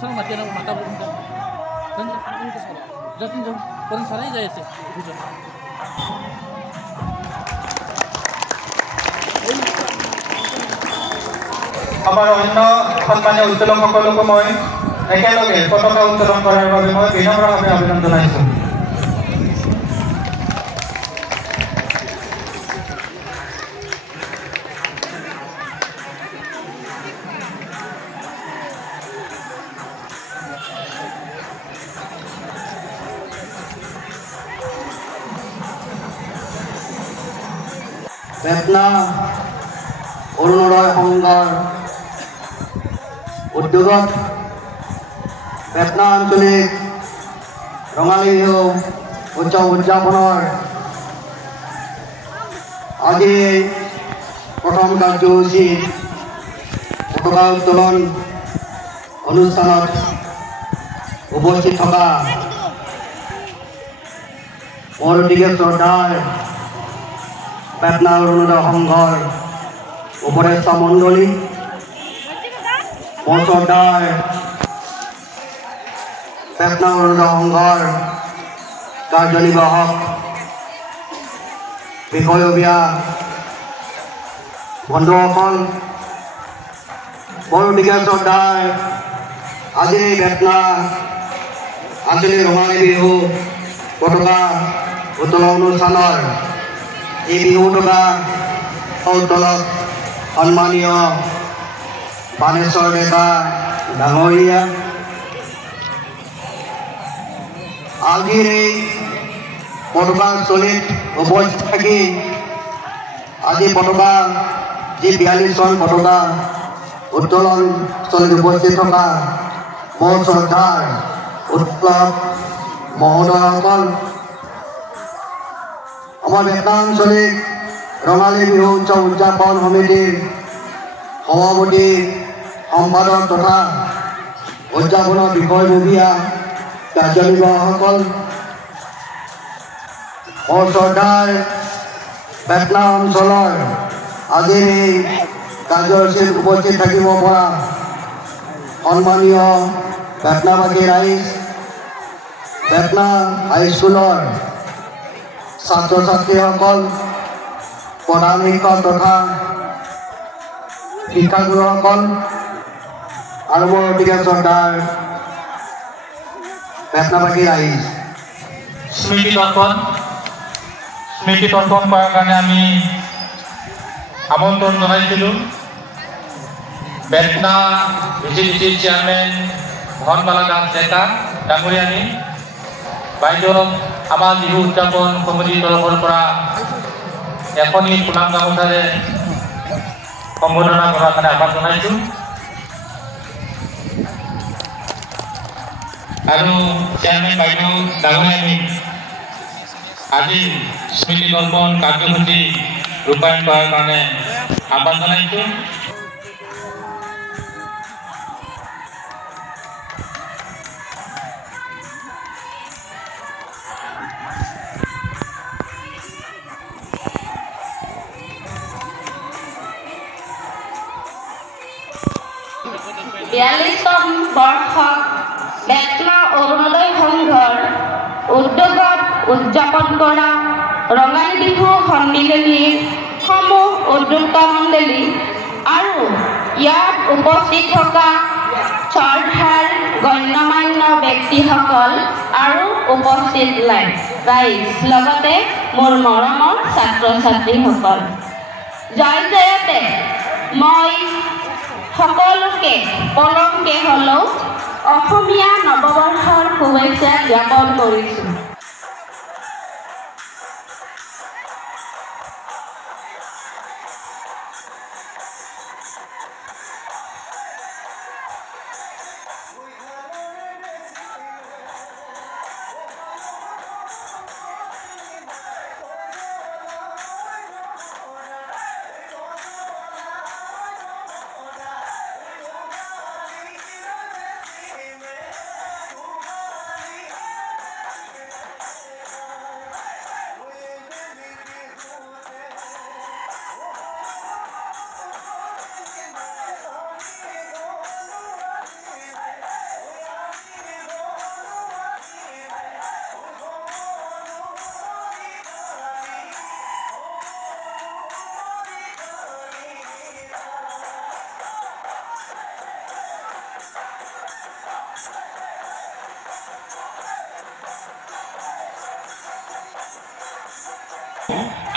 salah mati anak mata belum kan dan ini salah jadi orang salah aja sih bukan আমাৰ অন্য সন্মানীয় উত্তোলক সকলকো মই একেলগে পতাকা উত্তোলন কৰাৰ বাবে মই বিনম্ৰভাৱে আবেদন জনাইছোঁ বেতনা অৰুণোদয় সংঘৰ উদ্যোগত বেতনা আঞ্চলিক ৰঙালী বিহু উদযাপনৰ আজি প্ৰথম কাৰ্যসূচী পতাকা উত্তোলন অনুষ্ঠানত উপস্থিত থকা মোৰ অতিকে শ্ৰদ্ধাৰ বেতনা অৰুণোদয় সংঘৰ উপদেষ্টা মণ্ডলী মোৰ শ্ৰদ্ধাৰ বেতনা অৰুণোদয় সংঘৰ কাৰ্যনিৰ্বাহক বিষয়ববীয়া বন্ধুসকল মোৰ অতিকে শ্ৰদ্ধাৰ আজিৰ এই বেতনা আঞ্চলিক ৰঙালী বিহু পতাকা উত্তোলন অনুষ্ঠানৰ এই বিহু পতাকা উত্তোলক সন্মানীয় বানেশ্বৰ ডেকা ডাঙৰীয়া আজিৰ এই পতাকাস্থলীত উপস্থিত থাকি আজি পতাকা যি 42খন পতাকা উত্তোলনস্থলীত উপস্থিত থকা মোৰ শ্ৰদ্ধাৰ উৎসৱ মহোদয়সকল আমাৰ বেতনা আঞ্চলিক ৰঙালী বিহু উৎসৱ উদযাপন সমিতিৰ সভাপতি সম্পাদক তথা উদযাপনৰ বিষয়ববীয়া কাৰ্যনিৰ্বাহকসকল মোৰ শ্ৰদ্ধাৰ বেতনা অঞ্চলৰ আজিৰ এই কাৰ্যসূচীত উপস্থিত থাকিব পৰা সন্মানীয় বেতনাবাসী ৰাইজ বেতনা হাইস্কুলৰ ছাত্ৰ ছাত্ৰীসকল প্ৰধান শিক্ষক তথা শিক্ষাগুৰুসকল আৰু মোৰ অতিকে শ্ৰদ্ধাৰ বেতনাবাসী ৰাইজ স্মৃতি তৰ্পণ কৰাৰ কাৰণে আমি আমন্ত্ৰণ জনাইছিলোঁ বেতনা ভিজিটিভ চেয়াৰমেন ধনবালা দাস ডেকা ডাঙৰীয়ানী বাইদেউ আমাৰ বিহু উদযাপন কমিটিৰ তৰফৰ পৰা এখনি ফুলাম গামোচাৰে সম্বোধনা কৰাৰ কাৰণে আহ্বান জনাইছোঁ আৰু চেয়াৰমেন বাইদেউ ডাঙৰীয়ানী আজি স্মৃতি তৰ্পণ কাৰ্যসূচী ৰূপায়ণ কৰাৰ কাৰণে আহ্বান জনাইছোঁ বৰ্ষত বেতনা অৰুণোদয় সংঘৰ উদ্যোগত উদযাপন কৰা ৰঙালী বিহু সন্মিলনীৰ সমূহ উদ্যোক্তা মণ্ডলী আৰু ইয়াত উপস্থিত থকা শ্ৰদ্ধাৰ গণ্যমান্য ব্যক্তিসকল আৰু উপস্থিত ৰাইজ লগতে মোৰ মৰমৰ ছাত্ৰ ছাত্ৰীসকল জয় জয়তে মই সকলোকে পলমকে হ'লেও অসমীয়া নৱবৰ্ষৰ শুভেচ্ছা জ্ঞাপন কৰিছোঁ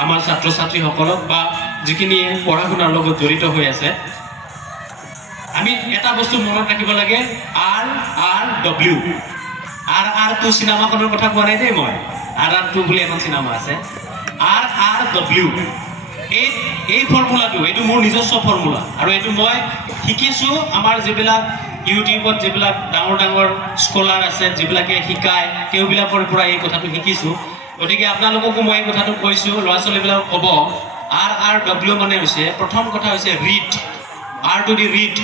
আমাৰ ছাত্ৰ ছাত্ৰীসকলক বা যিখিনি পঢ়া শুনাৰ লগত জড়িত হৈ আছে আমি এটা বস্তু মনত ৰাখিব লাগে RRW RR2 চিনেমাখনৰ কথা কোৱা নাই দেই মই RR2 বুলি এখন চিনেমা আছে RRW এই ফৰ্মুলাটো এইটো মোৰ নিজস্ব ফৰ্মুলা আৰু এইটো মই শিকিছো আমাৰ যিবিলাক ইউটিউবত যিবিলাক ডাঙৰ ডাঙৰ স্কলাৰ আছে যিবিলাকে শিকায় তেওঁবিলাকৰ পৰা এই কথাটো শিকিছো গতিকে আপোনালোককো মই এই কথাটো কৈছো ল'ৰা ছোৱালীবিলাকক ক'ব RRW মানে হৈছে প্ৰথম কথা হৈছে read R to the read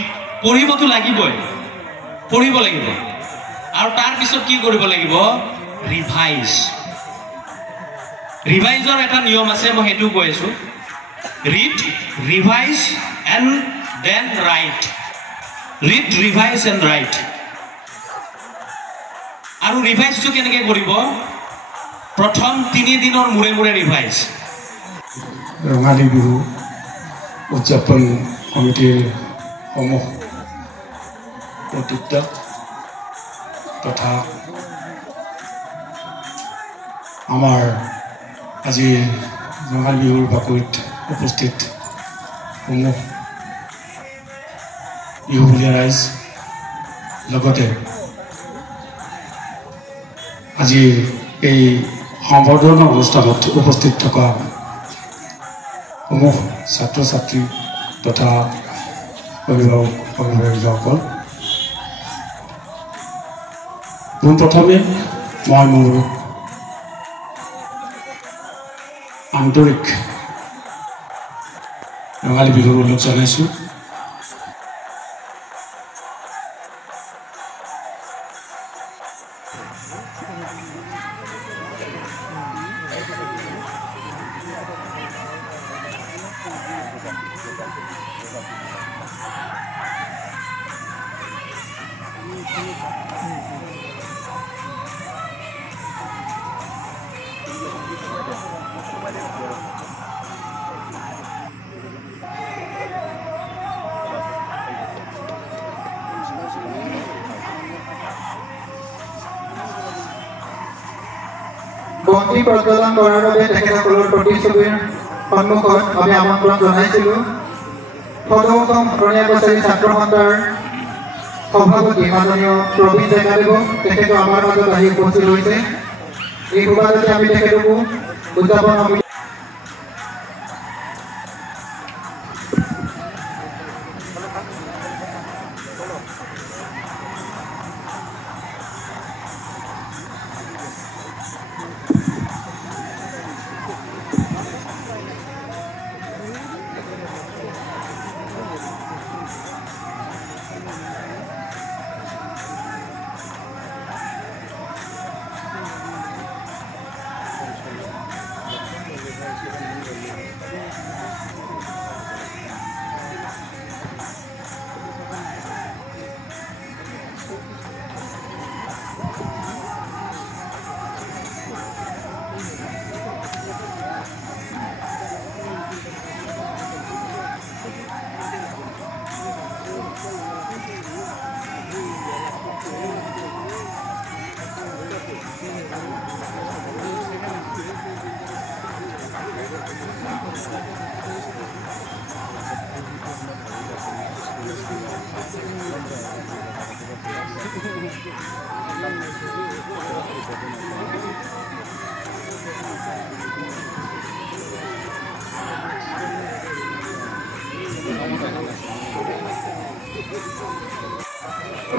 পঢ়িবতো লাগিবই পঢ়িব লাগিব আৰু তাৰ পিছত কি কৰিব লাগিব ৰিভাইজৰ এটা নিয়ম আছে মই হেতু কৈছো read revise and then write read revise and write আৰু ৰিভাইজটো কেনেকৈ কৰিব প্ৰথম 3 দিনৰ মূৰে মূৰে ৰিভাইজ ৰঙালী বিহু উদযাপন কমিটিৰ সমূহ নেতৃত্ব তথা আমাৰ আজি ৰঙালী বিহুৰ বাকৰিত উপস্থিত সমূহ বিহুবলীয়া ৰাইজ লগতে আজি এই সম্বৰ্ধনা অনুষ্ঠানত উপস্থিত থকা সমূহ ছাত্ৰ ছাত্ৰী তথা অভিভাৱকসকল পোনপ্ৰথমে মই মোৰ আন্তৰিক ৰঙালী বিহুৰ ওলগ জনাইছোঁ বন্তি প্ৰজ্বলন কৰাৰ বাবে তেখেতসকলৰ প্ৰতিচ্ছবিৰ সন্মুখত আমি আমন্ত্ৰণ জনাইছিলোঁ সদৌতম প্ৰণয় কছাৰী ছাত্ৰ সন্থাৰ সভাপতি মাননীয় প্ৰবীণ ডেকাদেৱ তেখেতো আমাৰ মাজত আহি উপস্থিত হৈছে এই সুবাদতে আমি তেখেতকো উদযাপন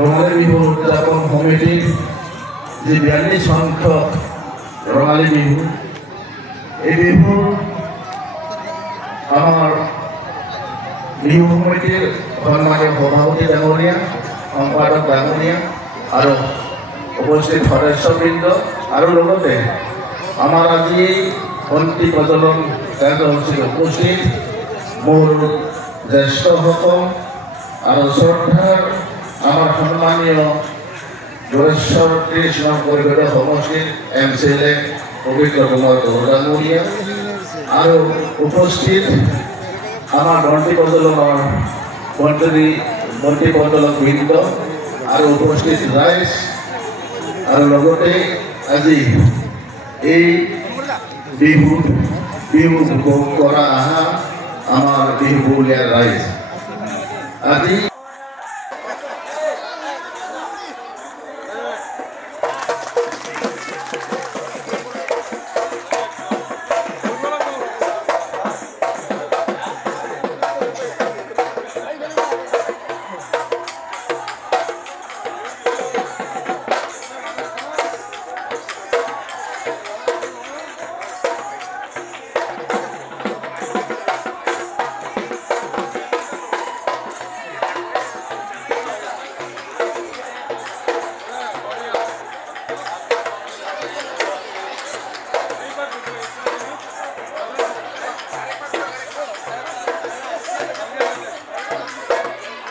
ৰঙালী বিহু উদযাপন সমিতিৰ যি 42 সংখ্যক ৰঙালী বিহু এই বিহুৰ আমাৰ বিহু সমিতিৰ সন্মানীয় সভাপতি ডাঙৰীয়া সম্পাদক ডাঙৰীয়া আৰু উপস্থিত সদস্যবৃন্দ আৰু লগতে আমাৰ আজি বন্তি প্ৰজ্বলন কাৰ্যসূচীত উপস্থিত মোৰ জ্যেষ্ঠসকল আৰু শ্ৰদ্ধাৰ আমাৰ সন্মানীয় যোগেশ্বৰ কৃষ্ণ পৰিষদৰ সমষ্টিৰ MCLA পবিত্ৰ কুমাৰ ডাঙৰীয়া আৰু উপস্থিত আমাৰ বন্তি প্ৰজ্বলনৰ বন্তি প্ৰজ্বলক বৃন্দ আৰু উপস্থিত ৰাইজ আৰু লগতে আজি এই বিহু উপভোগ কৰা অহা আমাৰ বিহু বলীয়া ৰাইজ আজি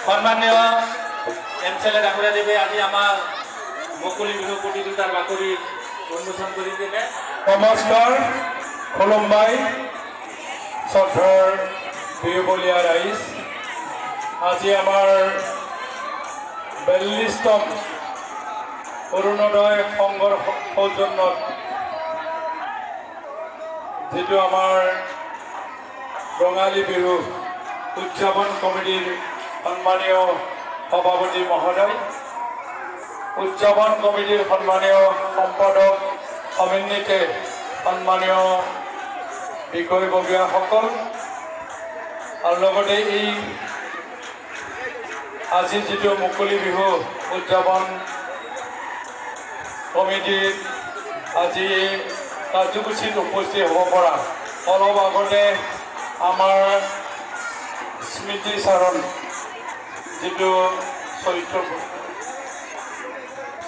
সম্মানীয় এমচেলে ডাঙৰীয়া দেৱে আজি আমাৰ মুকলি বিহু প্ৰতিযোগিতাৰ বাকৰি উন্মোচন কৰি দিলে। নমস্কাৰ খুলুমবাই শ্ৰদ্ধাৰ বিহুবলীয়া ৰাইজ, আজি আমাৰ 42তম অৰুণোদয় সংঘৰ সৌজন্যত যিটো আমাৰ ৰঙালী বিহু উদযাপন কমিটিৰ সন্মানীয় সভাপতি মহোদয়, উদযাপন কমিটিৰ সন্মানীয় সম্পাদক সমন্বিতে সন্মানীয় বিষয়ববীয়াসকল আৰু লগতে এই আজি যিটো মুকলি বিহু উদযাপন কমিটিত আজি কাৰ্যসূচীত উপস্থিত হ'ব পৰা অলপ আগতে আমাৰ স্মৃতি চাৰণ যিটো চৰিত্ৰ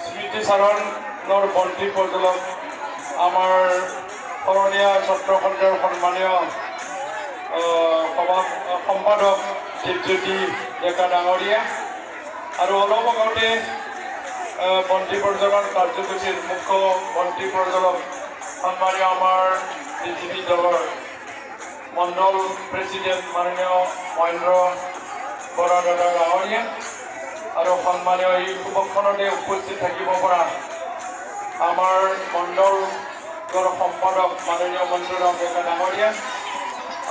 স্মৃতিচাৰণৰ বন্তি প্ৰজ্বলক আমাৰ শৰণীয়া ছাত্ৰসন্থাৰ সন্মানীয় সম্পাদক দীপজ্যোতি ডেকা ডাঙৰীয়া আৰু অলপ আগতে বন্তি প্ৰজ্বলন কাৰ্যসূচীৰ মুখ্য বন্তি প্ৰজ্বলক সন্মানীয় আমাৰ বিজেপি দলৰ মণ্ডল প্ৰেচিডেণ্ট মাননীয় মহেন্দ্ৰ বৰা দাদা ডাঙৰীয়া আৰু সন্মানীয় এই উপখনতে উপস্থিত থাকিব পৰা আমাৰ মণ্ডল সম্পাদক মাননীয় মঞ্জুৰাম ডেকা ডাঙৰীয়া,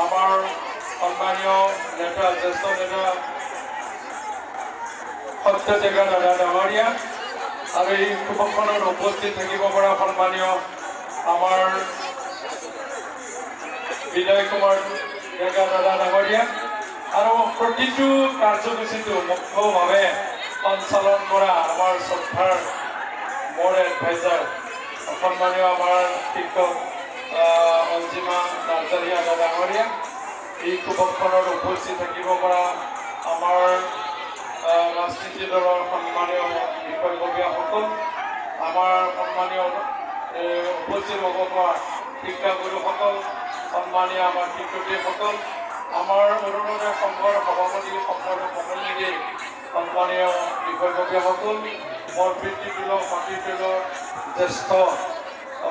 আমাৰ সন্মানীয় নেতা জ্যেষ্ঠ নেতা সত্য ডেকা দাদা ডাঙৰীয়া আৰু এই উপখনত উপস্থিত থাকিব পৰা সন্মানীয় আমাৰ বিজয় কুমাৰ ডেকা দাদা ডাঙৰীয়া আৰু প্ৰতিটো কাৰ্যসূচীটো মুখ্যভাৱে সঞ্চালন কৰা আমাৰ শ্ৰদ্ধাৰ মোৰ এডভাইজাৰ সন্মানীয় আমাৰ শিক্ষক অঞ্জিমা নাৰ্জাৰীয়া ডাঙৰীয়া, এই উপখনত উপস্থিত থাকিব পৰা আমাৰ ৰাজনীতি দলৰ সন্মানীয় বিষয়ববীয়াসকল, আমাৰ সন্মানীয় উপস্থিত হ'ব পৰা শিক্ষাগুৰুসকল, সন্মানীয় আমাৰ শিক্ষয়িত্ৰীসকল, আমাৰ অৰুণোদয় সংঘৰ সভাপতি সম্পাদক সমন্বিতে সন্মানীয় বিষয়ববীয়াসকল, মোৰ পিতৃতুল্য মাতৃতুল্য জ্যেষ্ঠ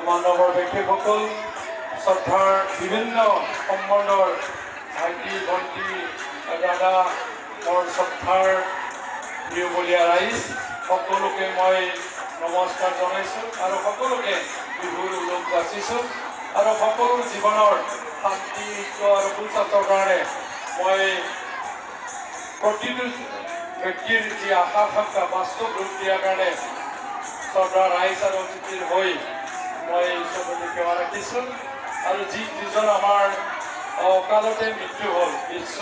মানৱৰ ব্যক্তিসকল, শ্ৰদ্ধাৰ বিভিন্ন সম্বন্ধৰ ভাইটি ভণ্টি দাদা, মোৰ শ্ৰদ্ধাৰ বিহুবলীয়া ৰাইজ সকলোকে মই নমস্কাৰ জনাইছোঁ আৰু সকলোকে বিহুৰ ওলগ যাচিছোঁ আৰু সকলো জীৱনৰ শান্তি আৰু সুস্বাস্থ্যৰ কাৰণে মই প্ৰতিটো ব্যক্তিৰ যি আশা আকাংক্ষা বাস্তৱ ৰূপ দিয়াৰ কাৰণে শ্ৰদ্ধাৰ ৰাইজ আৰু অতিথিৰ হৈ মই চবতে সেৱা ৰাখিছোঁ আৰু যিজন আমাৰ অকালতে মৃত্যু হ'ল বিশ্ব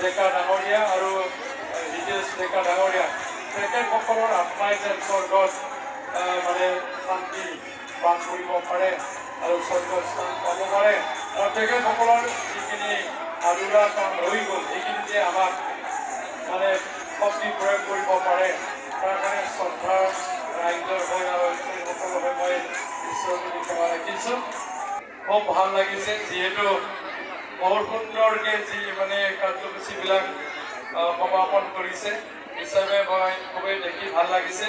ডেকা ডাঙৰীয়া আৰু হিতেশ ডেকা ডাঙৰীয়া, তেখেতসকলৰ আত্মাই যেন স্বৰ্গত মানে শান্তি বাস কৰিব পাৰে আৰু স্বৰ্গত স্থান পাব পাৰে আৰু তেখেতসকলৰ যিখিনি আদুৰা কাম হৈ গ'ল সেইখিনি যে আমাক মানে শক্তি প্ৰয়োগ কৰিব পাৰে তাৰ কাৰণে শ্ৰদ্ধাৰ ৰাইজৰ হৈ আৰু সকলৰ হৈ মই ঈশ্বৰৰ প্ৰতি সেৱা ৰাখিছোঁ। খুব ভাল লাগিছে যিহেতু বহুত সুন্দৰকৈ যি মানে কাৰ্যসূচীবিলাক সমাপন কৰিছে হিচাপে মই খুবেই দেখি ভাল লাগিছে।